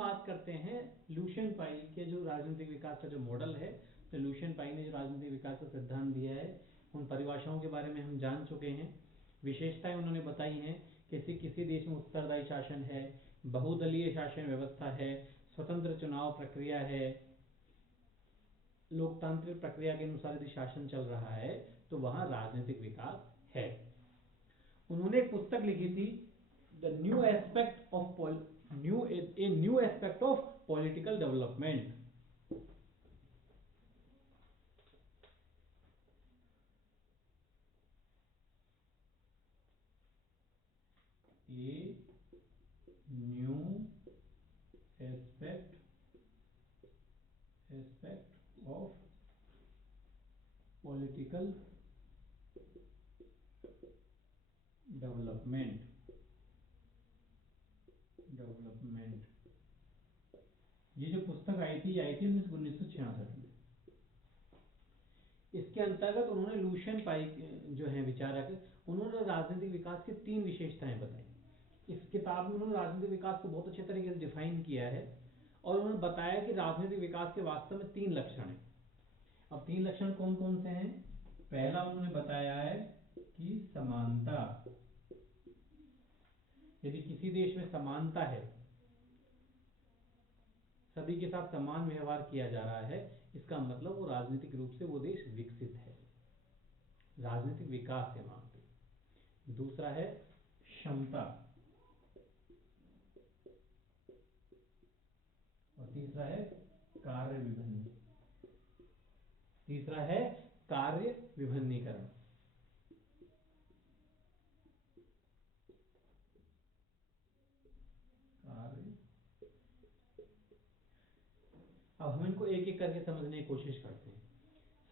बात करते हैं लुशियन पाई के जो राजनीतिक विकास का जो मॉडल है। तो लुशियन पाई ने जो राजनीतिक विकास का सिद्धांत दिया है, उन परिभाषाओं के बारे में हम जान चुके हैं। विशेषताएं उन्होंने बताई हैं, किसी देश में उत्तरदायी शासन है, बहुदलीय शासन व्यवस्था है, स्वतंत्र चुनाव प्रक्रिया है, लोकतांत्रिक प्रक्रिया के अनुसार यदि शासन चल रहा है तो वहां राजनीतिक विकास है। उन्होंने एक पुस्तक लिखी थी, the new aspect of political development. A new aspect of political development. ये जो पुस्तक आई थी 1966 में। इसके अंतर्गत उन्होंने लुशियन पाई जो है विचारक, उन्होंने राजनीतिक विकास की 3 विशेषताएं बताई। इस किताब में उन्होंने राजनीतिक विकास को बहुत अच्छे तरीके से डिफाइन किया है और उन्होंने बताया कि राजनीतिक विकास के वास्तव में 3 लक्षण हैं। अब 3 लक्षण कौन कौन से हैं? पहला उन्होंने बताया है कि समानता। यदि किसी देश में समानता है, सभी के साथ समान व्यवहार किया जा रहा है, इसका मतलब वो राजनीतिक रूप से वो देश विकसित है, राजनीतिक विकास है वहां पे। दूसरा है क्षमता और तीसरा है कार्य विभिन्नीकरण। अब हम इनको एक एक करके समझने की कोशिश करते हैं।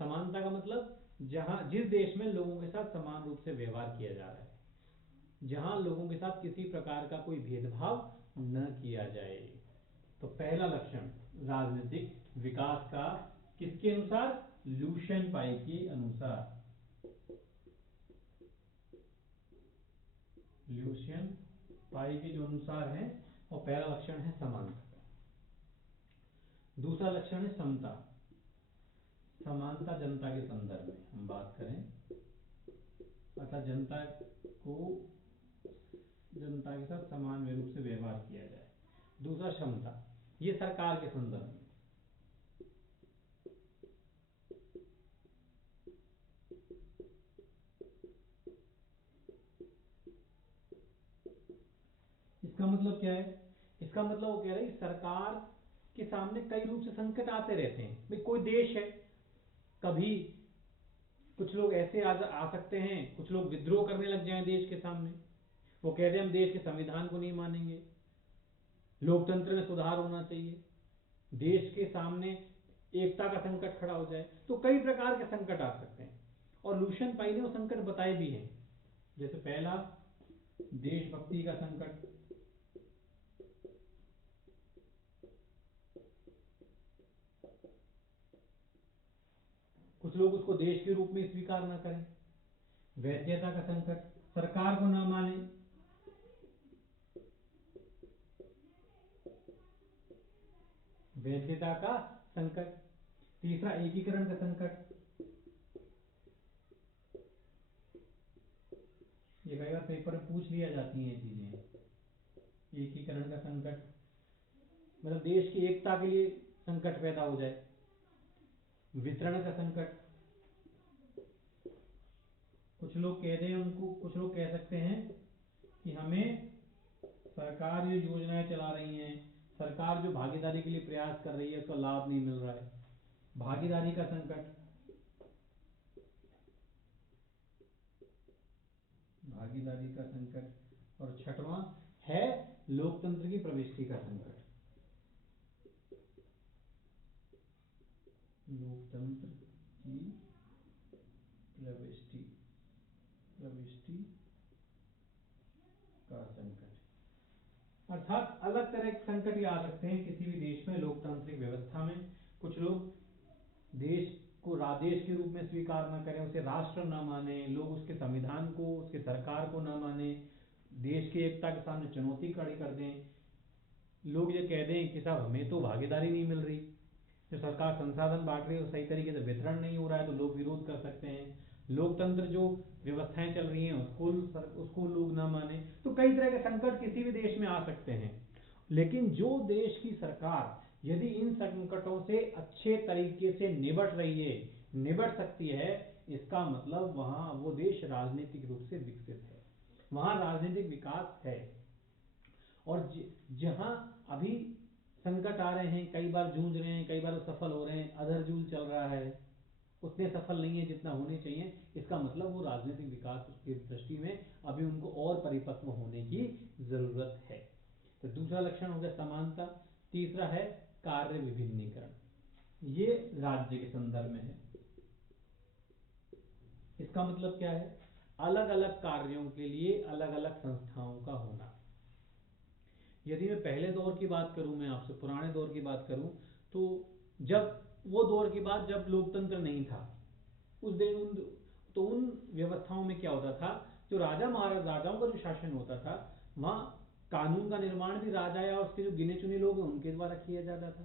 समानता का मतलब जिस देश में लोगों के साथ समान रूप से व्यवहार किया जा रहा है, जहां लोगों के साथ किसी प्रकार का कोई भेदभाव न किया जाए। तो पहला लक्षण राजनीतिक विकास का किसके अनुसार? लुशियन पाई के अनुसार। लुशियन पाई के जो अनुसार है, और पहला लक्षण है समानता। दूसरा लक्षण है समता। समानता जनता के संदर्भ में हम बात करें, अर्थात जनता के साथ समान रूप से व्यवहार किया जाए। दूसरा क्षमता, ये सरकार के संदर्भ में। इसका मतलब क्या है? इसका मतलब वो कह रहे हैं कि सरकार के सामने कई रूप से संकट आते रहते हैं। भाई कोई देश है, कभी कुछ लोग ऐसे आ सकते हैं, कुछ लोग विद्रोह करने लग जाएं देश के सामने। वो कहते हैं हम देश के संविधान को नहीं मानेंगे, लोकतंत्र में सुधार होना चाहिए, देश के सामने एकता का संकट खड़ा हो जाए। तो कई प्रकार के संकट आ सकते हैं और लुशियन पाई ने वो संकट बताए भी हैं। जैसे पहला, देशभक्ति का संकट। कुछ लोग उसको देश के रूप में स्वीकार न करें। वैधता का संकट, सरकार को न माने। वैधता का संकट। तीसरा, एकीकरण का संकट। ये कई बार पेपर में पूछ लिया जाती हैं चीजें। एकीकरण का संकट मतलब देश की एकता के लिए संकट पैदा हो जाए। वितरण का संकट, कुछ लोग कह सकते हैं कि हमें सरकार जो योजनाएं चला रही हैं, सरकार जो भागीदारी के लिए प्रयास कर रही है, उसका लाभ नहीं मिल रहा है। भागीदारी का संकट। और छठवां है लोकतंत्र की प्रविष्टि का संकट। लोकतंत्र की प्रविष्टि का संकट। अर्थात अलग तरह के संकट आ सकते हैं किसी भी देश में, लोकतांत्रिक व्यवस्था में। कुछ लोग देश को देश के रूप में स्वीकार न करें, उसे राष्ट्र न माने, लोग उसके संविधान को, उसके सरकार को न माने, देश की एकता के सामने चुनौती खड़ी कर दें। लोग ये कह दें कि साहब हमें तो भागीदारी नहीं मिल रही, जो सरकार संसाधन बांट रही है वो सही तरीके से वितरण नहीं हो रहा है, तो लोग विरोध कर सकते हैं। लोकतंत्र जो व्यवस्थाएं चल रही हैं उसको लोग ना माने, तो कई तरह के संकट किसी भी देश में आ सकते हैं। लेकिन जो देश की सरकार यदि इन संकटों से अच्छे तरीके से निपट रही है, निपट सकती है, इसका मतलब वहां वो देश राजनीतिक रूप से विकसित है, वहां राजनीतिक विकास है। और जहां अभी संकट आ रहे हैं, कई बार जूझ रहे हैं, कई बार वो सफल हो रहे हैं, अधर चल रहा है, उतने सफल नहीं है जितना होने चाहिए, इसका मतलब वो राजनीतिक विकास की दृष्टि में अभी उनको और परिपक्व होने की जरूरत है। तो दूसरा लक्षण हो गया समानता। तीसरा है कार्य विभिन्नीकरण। ये राज्य के संदर्भ में है। इसका मतलब क्या है? अलग अलग कार्यों के लिए अलग अलग संस्थाओं का होना। यदि मैं पहले दौर की बात करूं, मैं आपसे पुराने दौर की बात करूं, तो जब वो दौर की बात जब लोकतंत्र नहीं था, उस दिन उन व्यवस्थाओं में क्या होता था, जो राजा महाराज राजाओं का जो शासन होता था, वहां कानून का निर्माण भी राजा या उसके जो गिने चुने लोग हैं उनके द्वारा किया जाता था।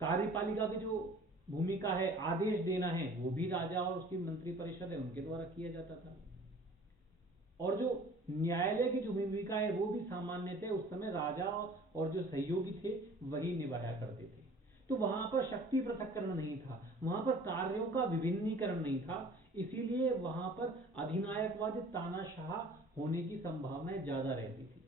कार्यपालिका की जो भूमिका है, आदेश देना है, वो भी राजा और उसकी मंत्री परिषद है उनके द्वारा किया जाता था। और जो न्यायालय की जो भूमिका है वो भी सामान्य थे उस समय राजा और जो सहयोगी थे वही निभाया करते थे। तो वहां पर शक्ति पृथक्करण नहीं था, वहां पर कार्यों का विभिन्नीकरण नहीं था, इसीलिए वहां पर अधिनायकवादी तानाशाह होने की संभावनाएं ज्यादा रहती थी।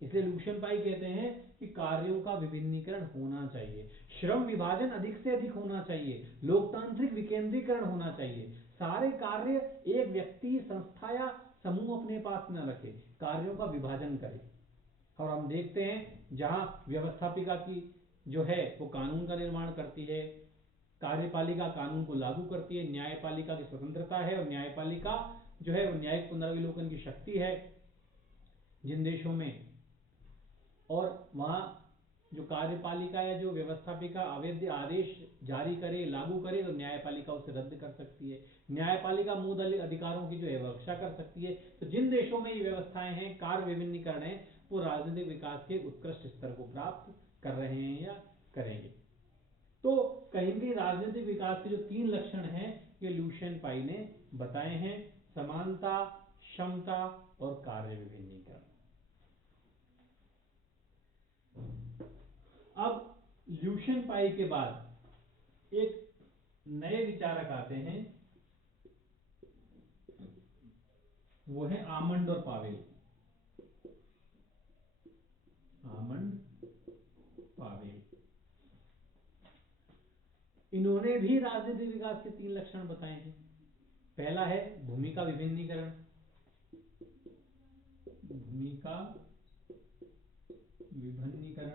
इसलिए लुशियन पाई कहते हैं कि कार्यों का विभिन्नीकरण होना चाहिए, श्रम विभाजन अधिक से अधिक होना चाहिए, लोकतांत्रिक विकेंद्रीकरण होना चाहिए। सारे कार्य एक व्यक्ति, संस्था या समूह अपने पास न रखे, कार्यों का विभाजन करे। और हम देखते हैं जहां व्यवस्थापिका की जो है वो कानून का निर्माण करती है, कार्यपालिका कानून को लागू करती है, न्यायपालिका की स्वतंत्रता है, और न्यायपालिका जो है वो न्यायिक पुनर्विलोकन की शक्ति है जिन देशों में। और वहां जो कार्यपालिका या जो व्यवस्थापिका अवैध आदेश जारी करे, लागू करे, तो न्यायपालिका उसे रद्द कर सकती है। न्यायपालिका मूल अधिकारों की जो है रक्षा कर सकती है। तो जिन देशों में ये व्यवस्थाएं हैं, कार्य विभिन्नीकरण है, वो राजनीतिक विकास के उत्कृष्ट स्तर को प्राप्त कर रहे हैं या करेंगे। तो कहीं भी राजनीतिक विकास के जो 3 लक्षण हैं ये लुशियन पाई ने बताए हैं: समानता, क्षमता और कार्य विभिन्नीकरण। अब ल्यूशियन पाई के बाद एक नए विचारक आते हैं, वो है आमंड और पावेल। आमंड पावेल, इन्होंने भी राजनीतिक विकास के 3 लक्षण बताए हैं। पहला है भूमिका विभिन्नीकरण। भूमिका विभिन्नीकरण,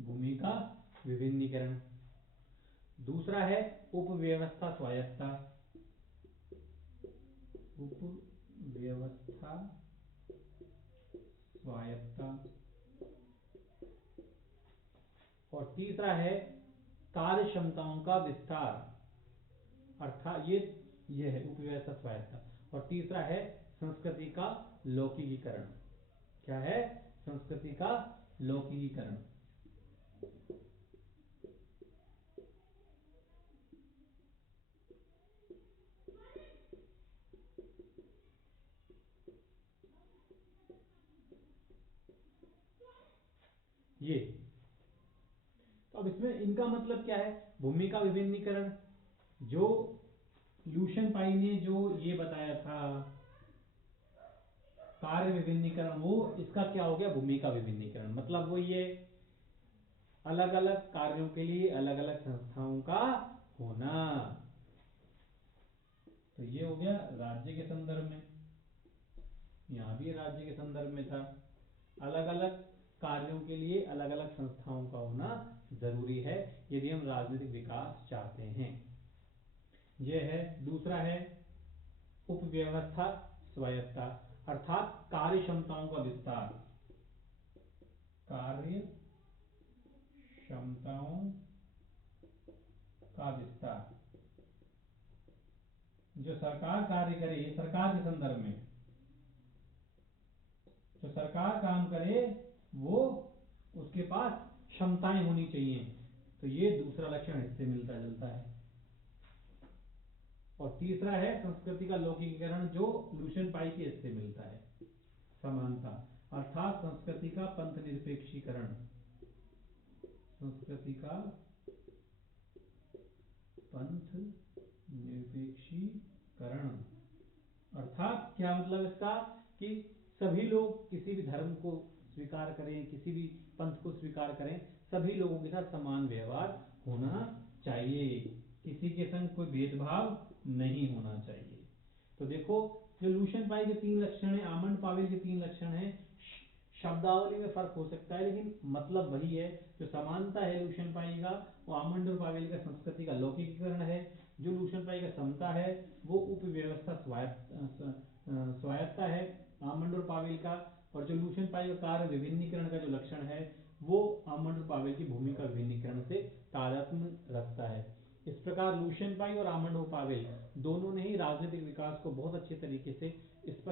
भूमिका विभिन्नीकरण। दूसरा है उपव्यवस्था स्वायत्तता। उपव्यवस्था स्वायत्तता। और तीसरा है कार्य क्षमताओं का विस्तार, अर्थात ये है उपव्यवस्था स्वायत्तता। और तीसरा है संस्कृति का लौकिकीकरण। क्या है? संस्कृति का लौकिकीकरण। ये तो अब इसमें इनका मतलब क्या है? भूमिका विभिन्नीकरण, जो लुशियन पाई ने जो ये बताया था कार्य विभिन्नीकरण, वो इसका क्या हो गया? भूमिका विभिन्नीकरण। मतलब वो ये अलग अलग कार्यों के लिए अलग अलग संस्थाओं का होना। तो ये हो गया राज्य के संदर्भ में, यहां भी राज्य के संदर्भ में था। अलग अलग कार्यों के लिए अलग अलग संस्थाओं का होना जरूरी है यदि हम राजनीतिक विकास चाहते हैं। यह है। दूसरा है उपव्यवस्था स्वायत्तता, अर्थात कार्य क्षमताओं का विस्तार। कार्य क्षमताओं का विस्तार, जो सरकार कार्य करे, सरकार के संदर्भ में जो सरकार काम करे वो उसके पास क्षमताएं होनी चाहिए। तो ये दूसरा लक्षण इससे मिलता जुलता है। और तीसरा है संस्कृति का लौकिकीकरण, जो लुशियन पाई के इससे मिलता है। समानता अर्थात संस्कृति का पंथ निरपेक्षीकरण। संस्कृति का पंथ निरपेक्षीकरण अर्थात क्या मतलब इसका, कि सभी लोग किसी भी धर्म को स्वीकार करें, किसी भी पंथ को स्वीकार करें, सभी लोगों के साथ समान व्यवहार होना चाहिए, किसी के संग कोई भेदभाव नहीं होना चाहिए। तो देखो, जो लुशियन पाई के 3 लक्षण है, आमंड पावेल के 3 लक्षण है, शब्दावली में फर्क हो सकता है लेकिन मतलब वही है। जो समानता है लुशियन पाई का, वो आमंड और पावेल का संस्कृति का लौकिकीकरण है। जो लुशियन पाई का समता है वो उपव्यवस्था स्वायत्ता है आमंड और पावेल का। और जो लुशियन पाई का कार्य विभिन्नीकरण का जो लक्षण है वो आमंड और पावेल की भूमिका विभिन्नीकरण से तादात्म्य रखता है। इस प्रकार लुशियन पाई और आमंड और पावेल दोनों ने ही राजनीतिक विकास को बहुत अच्छे तरीके से स्पष्ट